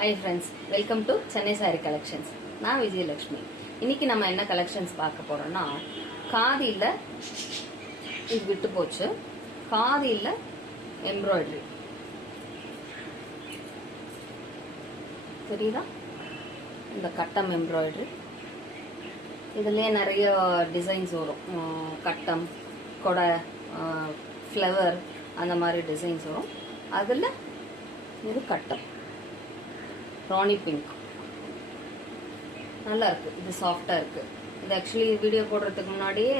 Hi friends, welcome to Chennai Saree Collections. நான் விஜயலட்சுமி. இன்னைக்கு நம்ம என்ன கலெக்ஷன்ஸ் பார்க்க போறோம்னா, காதியில இது விட்டு போச்சு. காதியில எம்ப்ராய்டரி. தெரியுதா? இந்த கட்டம் எம்ப்ராய்டரி. இதுலயே நிறைய டிசைன்ஸ் வரும். கட்டம், கொடை, ஃப்ளவர் அந்த மாதிரி டிசைன்ஸ் வரும். அதுல இது கட்டம். ராணி பிங்க் நல்லா இருக்கு. இது சாஃப்டா இருக்கு. இது ஆக்சுவலி வீடியோ போடுறதுக்கு முன்னாடியே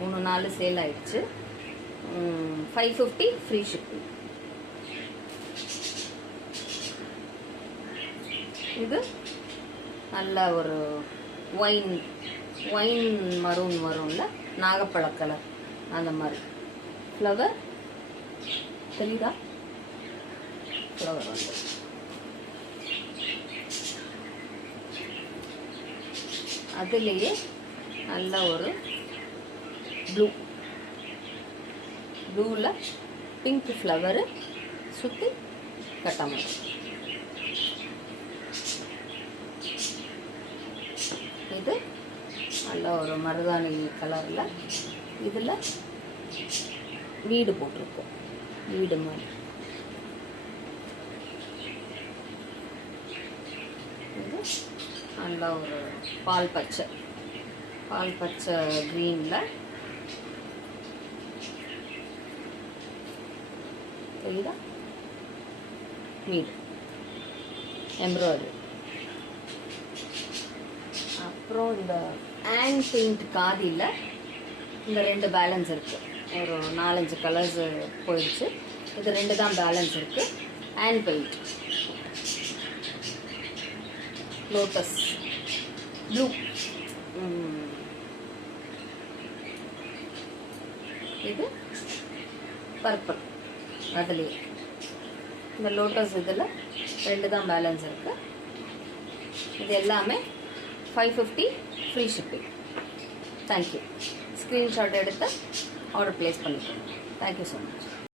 3-4 சேல் ஆயிடுச்சு. 550 ஃப்ரீ ஷிப்பிங். இது நல்ல ஒரு ஒயின் மரூன் வரும்ல, நாகப்பழ கலர் அந்த மாதிரி. ஃப்ளவர் தெரியுதா? ஃப்ளவர் வந்து அதுலேயே நல்ல ஒரு ப்ளூவில் பிங்க் ஃப்ளவரு சுற்றி கட்டாமல். இது நல்ல ஒரு மருதாணி கலரில். இதில் வீடு போட்டிருக்கோம், வீடு மாதிரி. இது நல்ல ஒரு பால் பச்சை கிரீனில் தெரியுதா? வீடு எம்ப்ராய்டரி. அப்புறம் இந்த ஹேண்ட் பெயிண்ட் காதியில் இந்த 2 பேலன்ஸ் இருக்குது. ஒரு 4-5 கலர்ஸ் போயிடுச்சு. இது 2 தான் பேலன்ஸ் இருக்குது. Hand paint lotus blue. இது பர்பிள். அதுலேயே இந்த லோட்டஸ் இதில் 2 தான் பேலன்ஸ் இருக்கு. இது எல்லாமே 550 ஃப்ரீ ஷிப்பிங். தேங்க்யூ. ஸ்க்ரீன்ஷாட் எடுத்து ஆர்டர் பிளேஸ் பண்ணிக்கோங்க. Thank you so much.